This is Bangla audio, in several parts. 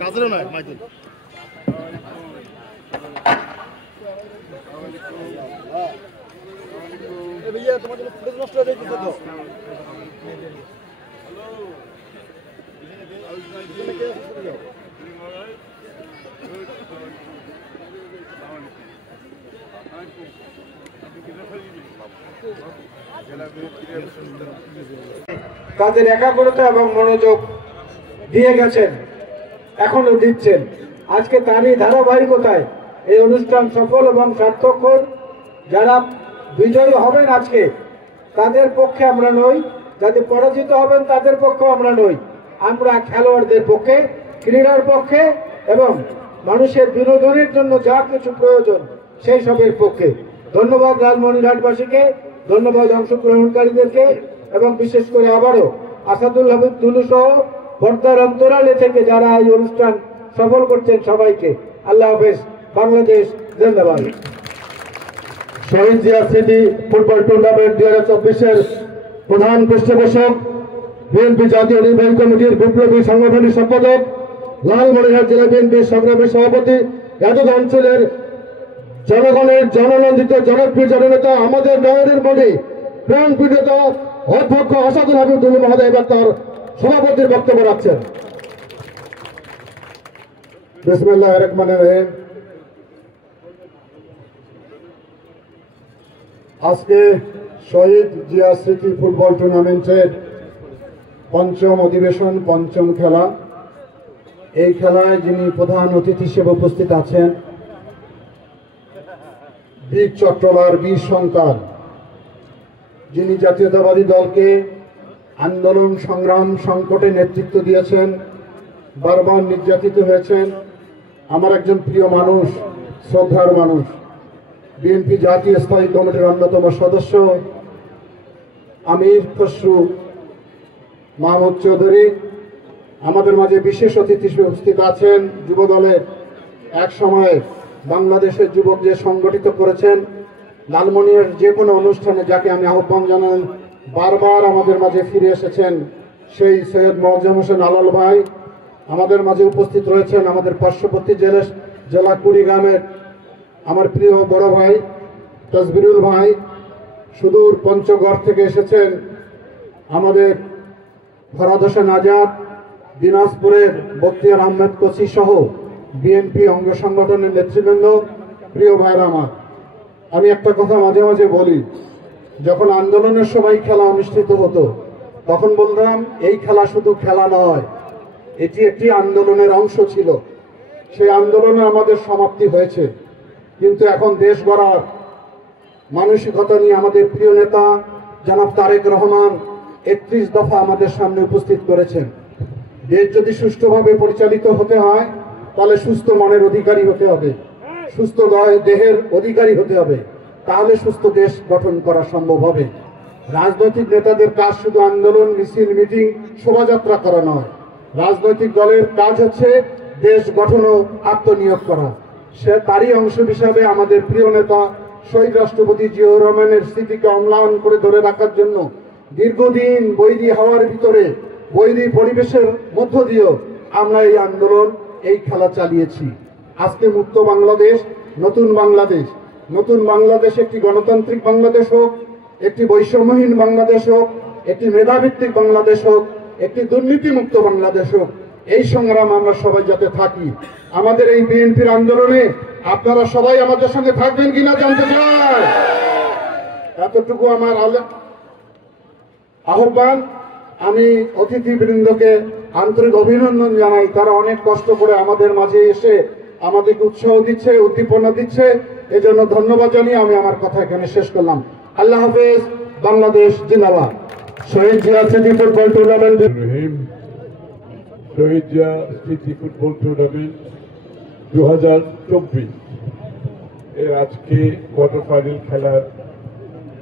কাজেরও নয় মাইদুল भैया তোমার জন্য ফুটেজ নষ্ট হয়ে যাচ্ছে তো তাদের একাগ্রতা এবং মনোযোগ দিয়ে গেছেন, এখনো দিচ্ছেন। আজকে তারই ধারাবাহিকতায় এই অনুষ্ঠান সফল এবং সার্থকর। যারা বিজয়ী হবেন আজকে তাদের পক্ষে আমরা নই, যাতে পরাজিত হবেন তাদের পক্ষে আমরা নই। আমরা খেলোয়াড়দের পক্ষে, ক্রীড়ার পক্ষে এবং মানুষের বিনোদনের জন্য যা কিছু প্রয়োজন সেই সবের পক্ষে। ধন্যবাদ লালমনিরহাটবাসীকে, ধন্যবাদ অংশগ্রহণকারীদেরকে এবং বিশেষ করে আবারও আসাদুল হাবিব দুলু সহ পর্দার অন্তরালে থেকে যারা এই অনুষ্ঠান সফল করছেন সবাইকে আল্লাহ হাফেজ। বাংলাদেশ জিন্দাবাদ। শহীদ জিয়া স্মৃতি ফুটবল টুর্নামেন্ট 2024-এর প্রধান পৃষ্ঠপোষক, বিএনপি জাতীয় নির্বাহী কমিটির বিপ্লবী সাংগঠনিক সম্পাদক, লালমনিরহাট জেলা বিএনপির সংগ্রামী সভাপতি, এতদ অঞ্চলের জনগণের জননন্দিত জনপ্রিয় জননেতা, আমাদের নগরের মনে প্রাণ প্রিয়তা অধ্যক্ষ আসাদুল হাবিব দুলু মহোদয় এবার তার সভাপতির বক্তব্য রাখছেন। বিসমিল্লাহির রহমানির রহিম। আজকে শহীদ জিয়া স্মৃতি ফুটবল টুর্নামেন্টের পঞ্চম অধিবেশন, পঞ্চম খেলা। এই খেলায় যিনি প্রধান অতিথি হিসেবে উপস্থিত আছেন, বীর চট্টলার বীর সন্তান, যিনি জাতীয়তাবাদী দলকে আন্দোলন সংগ্রাম সংকটে নেতৃত্ব দিয়েছেন, বারবার নির্যাতিত হয়েছেন, আমার একজন প্রিয় মানুষ, শ্রদ্ধার মানুষ, বিএনপি জাতীয় স্থায়ী কমিটির অন্যতম সদস্য আমির খসরু মাহমুদ চৌধুরী। আমাদের মাঝে বিশেষ অতিথি হিসেবে উপস্থিত আছেন যুব দলের এক সময়ে বাংলাদেশের যুবক যে সংগঠিত করেছেন লালমনিরহাট যে কোনো অনুষ্ঠানে যাকে আমি আহ্বান জানান, বারবার আমাদের মাঝে ফিরে এসেছেন সেই সৈয়দ মোয়াজ্জেম হোসেন আলাল ভাই। আমাদের মাঝে উপস্থিত রয়েছেন আমাদের পার্শ্ববর্তী জেলা কুড়িগ্রামের আমার প্রিয় বড় ভাই তসবিরুল ভাই। সুদূর পঞ্চগড় থেকে এসেছেন আমাদের ফরাদ হোসেন আজাদ, দিনাজপুরের বখতিয়ার আহমেদ কোচি সহ বিএনপি অঙ্গ সংগঠনের নেতৃবৃন্দ, প্রিয় ভাইরা আমার। আমি একটা কথা মাঝে মাঝে বলি, যখন আন্দোলনের সময় খেলা অনুষ্ঠিত হতো তখন বলতাম এই খেলা শুধু খেলা নয়, এটি একটি আন্দোলনের অংশ ছিল। সেই আন্দোলনে আমাদের সমাপ্তি হয়েছে, কিন্তু এখন দেশ গড়ার মানসিকতা নিয়ে আমাদের প্রিয় নেতা জনাব তারেক রহমান 31 দফা আমাদের সামনে উপস্থিত করেছেন। দেশ যদি সুষ্ঠুভাবে পরিচালিত হতে হয় তাহলে সুস্থ মনের অধিকারী হতে হবে, সুস্থ দেহের অধিকারী হতে হবে, তাহলে সুস্থ দেশ গঠন করা সম্ভব হবে। রাজনৈতিক নেতাদের কাজ শুধু আন্দোলন, মিছিল, মিটিং, শোভাযাত্রা করা নয়। রাজনৈতিক দলের কাজ হচ্ছে দেশ গঠন ও আত্মনিয়োগ করা। তারই অংশ হিসাবে আমাদের প্রিয় নেতা শহীদ রাষ্ট্রপতি জিয়াউর রহমানের স্মৃতিকে অম্লান করে ধরে রাখার জন্য দীর্ঘদিন বৈরী হাওয়ার ভিতরে, বৈরী পরিবেশের মধ্য দিয়েও আমরা এই আন্দোলন, এই খেলা চালিয়েছি। আজকে মুক্ত বাংলাদেশ, নতুন বাংলাদেশ, নতুন বাংলাদেশ একটি গণতান্ত্রিক বাংলাদেশ হোক, একটি বৈষম্যহীন বাংলাদেশ হোক, একটি মেধাভিত্তিক বাংলাদেশ হোক, একটি দুর্নীতিমুক্ত বাংলাদেশ হোক, এই সংগ্রাম আমরা সবাই যাতে থাকি। আমাদের এই বিএনপির আন্দোলনে আপনারা সবাই আমাদের সঙ্গে থাকবেন কিনা জানতে চাই। এতটুকু আমার আহ্বান। আমি অতিথিবৃন্দকে আন্তরিক অভিনন্দন জানাই। তারা অনেক কষ্ট করে আমাদের মাঝে এসে আমাদেরকে উৎসাহ দিচ্ছে, উদ্দীপনা দিচ্ছে। এজন্য ধন্যবাদ জানিয়ে আমি আমার কথা এখানে শেষ করলাম। আল্লাহ হাফেজ। বাংলাদেশ জিন্দাবাদ। শহীদ জিয়া স্মৃতি ফুটবল টুর্নামেন্ট শহীদ জিয়া স্মৃতি ফুটবল টুর্নামেন্ট 2024 এর আজকে কোয়ার্টার ফাইনাল খেলার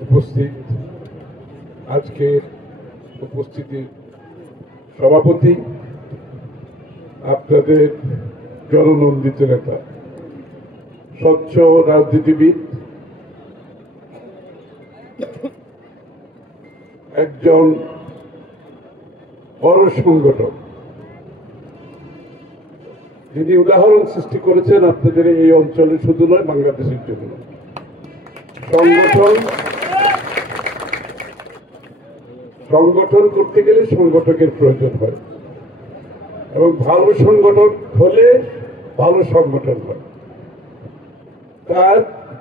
উপস্থিত আজকের উপস্থিতির সভাপতি, আপনাদের জননন্দিত নেতা, স্বচ্ছ রাজনীতিবিদ, একজন বড় সংগঠক, যিনি উদাহরণ সৃষ্টি করেছেন আপনাদের এই অঞ্চলে, শুধু নয় বাংলাদেশের জন্য। সংগঠন করতে গেলে সংগঠকের প্রয়োজন হয় এবং ভালো সংগঠন হলে ভালো সংগঠন হয়। তার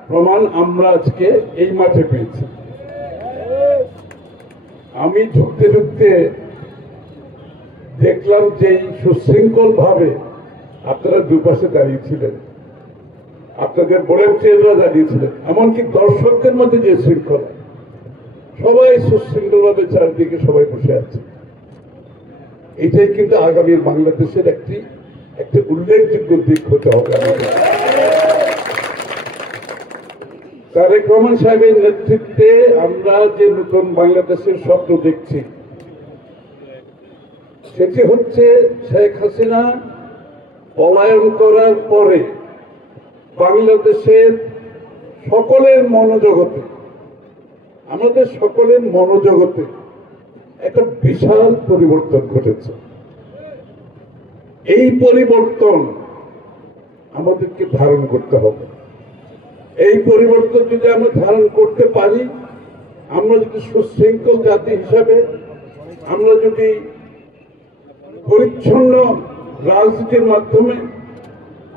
প্রমাণ আমরা আজকে এই মাঠে পেয়েছি। আমি ঢুকতে ঢুকতে দেখলাম যে সুশৃঙ্খল ভাবে আপনারা দুপাশে দাঁড়িয়েছিলেন, আপনাদের ভলেন্টিয়াররা দাঁড়িয়েছিলেন, এমনকি দর্শকদের মধ্যে যে শৃঙ্খলা, সবাই সুশৃঙ্খলভাবে চারিদিকে সবাই বসে আছে। এটাই কিন্তু আগামীর বাংলাদেশের একটি উল্লেখযোগ্য দিক হতে হবে আমাদের। তারেক রহমান সাহেবের নেতৃত্বে আমরা যে নতুন বাংলাদেশের স্বপ্ন দেখছি, সেটি হচ্ছে শেখ হাসিনা পলায়ন করার পরে বাংলাদেশের সকলের মনোজগতে, আমাদের সকলের মনোজগতে একটা বিশাল পরিবর্তন ঘটেছে। এই পরিবর্তন আমাদেরকে ধারণ করতে হবে। এই পরিবর্তন যদি আমরা ধারণ করতে পারি, আমরা যদি সুশৃঙ্খল জাতি হিসাবে, আমরা যদি পরিচ্ছন্ন রাজনীতির মাধ্যমে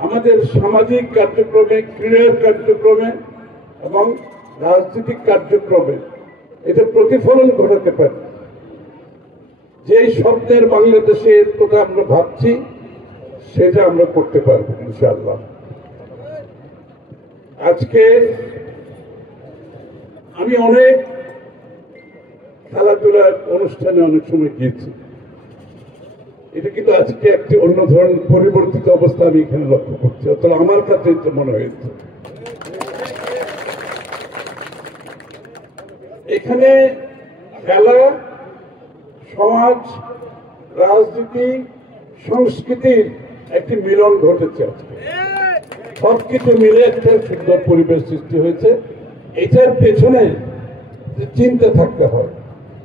আমাদের সামাজিক কার্যক্রমে, ক্রীড়ার কার্যক্রমে এবং রাজনৈতিক কার্যক্রমে এটা প্রতিফলন ঘটাতে পারি, যে স্বপ্নের বাংলাদেশের কথা আমরা ভাবছি সেটা আমরা করতে পারবো ইনশাআল্লাহ। আজকে আমি অনেক খেলাধুলার অনুষ্ঠানে অনেক সময় গিয়েছি, এটা কিন্তু আজকে একটি অন্য ধরনের পরিবর্তিত অবস্থা আমি এখানে লক্ষ্য করছি, অথবা আমার কাছে এটা মনে হয়েছে। এখানে খেলা, সমাজ, রাজনীতি, সংস্কৃতির একটি মিলন ঘটেছে। আজকে সবকিছু মিলে একটা সুন্দর পরিবেশ সৃষ্টি হয়েছে। এটার পেছনে চিন্তা থাকতে হয়,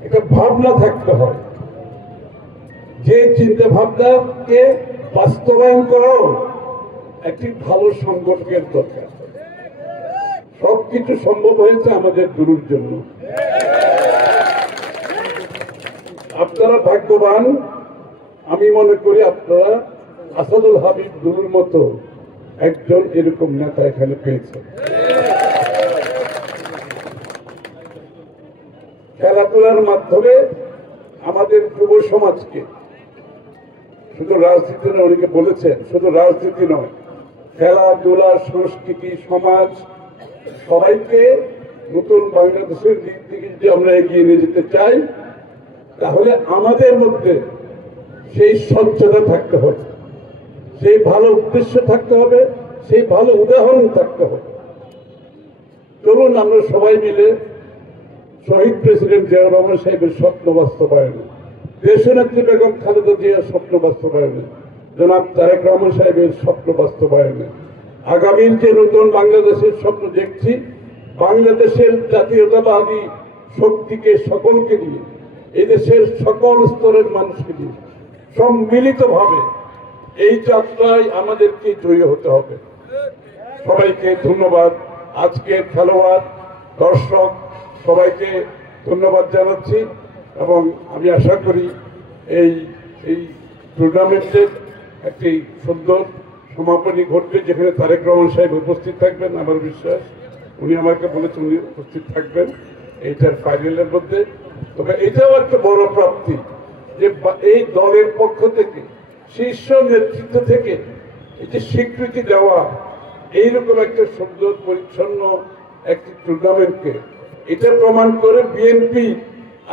একটা ভাবনা থাকতে হয়, যে চিন্তা ভাবনাকে বাস্তবায়ন করাও একটি ভালো সংগঠনের দরকার। সবকিছু সম্ভব হয়েছে আমাদের গুরুর জন্য। আপনারা ভাগ্যবান, আমি মনে করি আপনারা আসাদুল হাবিব গুরুর মতো একজন এরকম নেতা এখানে পেয়েছেন। খেলাধুলার মাধ্যমে আমাদের যুব সমাজকে, শুধু রাজনীতি নয়, অনেকে বলেছেন শুধু রাজনীতি নয়, খেলাধুলা, সংস্কৃতি, সমাজ, সবাইকে নতুন বাংলাদেশের দিক থেকে যদি আমরা এগিয়ে নিয়ে যেতে চাই, তাহলে আমাদের মধ্যে সেই স্বচ্ছতা থাকতে হবে, সেই ভালো উদ্দেশ্য থাকতে হবে, সেই ভালো উদাহরণ থাকতে হবে। চলুন আমরা সবাই মিলে শহীদ প্রেসিডেন্ট জিয়াউর রহমান সাহেবের স্বপ্ন বাস্তবায়নে, দেশনেত্রী বেগম খালেদা জিয়ার স্বপ্ন বাস্তবায়নে, জনাব তারেক রহমান সাহেবের স্বপ্ন বাস্তবায়নে, আগামীর যে নতুন বাংলাদেশের স্বপ্ন দেখছি, বাংলাদেশের জাতীয়তাবাদী শক্তিকে সকলকে দিয়ে, এদেশের সকল স্তরের মানুষকে দিয়ে সম্মিলিতভাবে এই যাত্রায় আমাদেরকে জয়ী হতে হবে। সবাইকে ধন্যবাদ। আজকের খেলোয়াড়, দর্শক সবাইকে ধন্যবাদ জানাচ্ছি এবং আমি আশা করি এই টুর্নামেন্টের একটি সুন্দর সমাপনী ঘটবে, যেখানে তারেক রহমান সাহেব উপস্থিত থাকবেন। আমার বিশ্বাস উনি আমাকে বলেছেন উনি উপস্থিত থাকবেন এইটার ফাইনালের মধ্যে। তবে এটাও একটা বড় প্রাপ্তি যে এই দলের পক্ষ থেকে শীর্ষ নেতৃত্ব থেকে এই যে স্বীকৃতি দেওয়া এইরকম একটা সুন্দর পরিচ্ছন্ন একটি টুর্নামেন্টকে, এটা প্রমাণ করে বিএনপি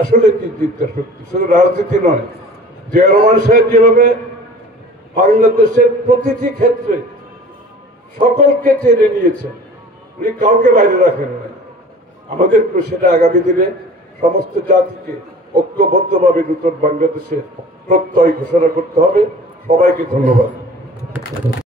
আসলে চিন্তা শক্তি, শুধু রাজনীতি নয়। জিয়া রহমান সাহেব যেভাবে বাংলাদেশের প্রতিটি ক্ষেত্রে সকলকে টেনে নিয়েছেন, উনি কাউকে বাইরে রাখেন নাই। আমাদের সেটা আগামী দিনে সমস্ত জাতিকে ঐক্যবদ্ধভাবে নতুন বাংলাদেশের প্রত্যয় ঘোষণা করতে হবে। সবাইকে ধন্যবাদ।